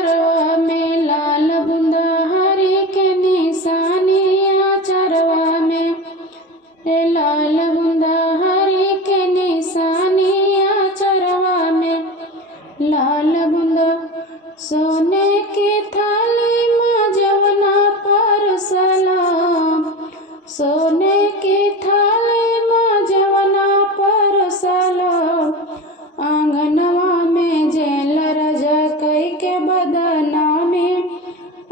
आचरवा में लाल बुंदा हरी के निशानी, आचरवा में लाल बुंदा हरी के निशानी, आचरवा में लाल बुंदा। सोने की थाली माँ जवना पर सलाम, सोने की थाली माँ जवना पर सलाम। आंगनवा में जेल रजा कई के बदनामी,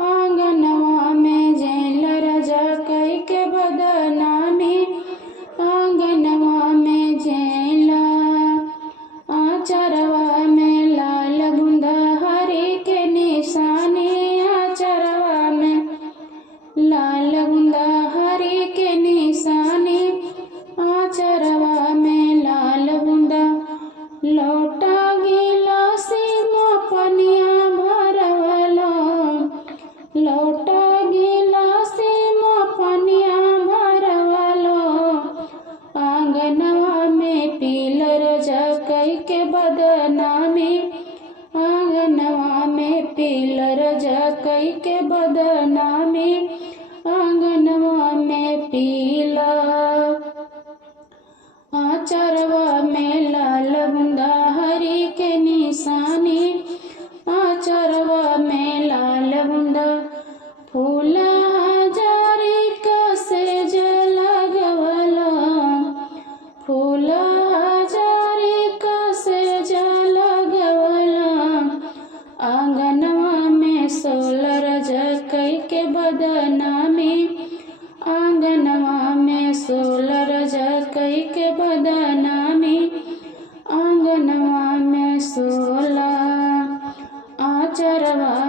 आंगनवा में जेल रजा कई के बदनामी, आंगनवा में जेला। आचरवा में लाल बुंदा हरी के निशानी, आचरवा में लाल बुंदा हरी के निशानी, आचरवा में लाल बुंदा। लोटा गिलासी माँ पनिया भरवलो, लोटा गिलासी माँ पनिया भरवलो। आंगनवा में पीलर जकई के बदनामी, आंगनवा में पीलर जकई के बदनामी, आंगनवा में पीला। आचरवा में लाल बुंदा हरी के निशानी, आचरवा में लाल बुंदा। फूल हजारी का सेज लगवला, फूल हजारी का सेज लगवला। आंगनवा में सोलर जकई के बदनामी, आंगनवा में सोलर जकई के बदनामी, आंगनवा में सोला। आचरवा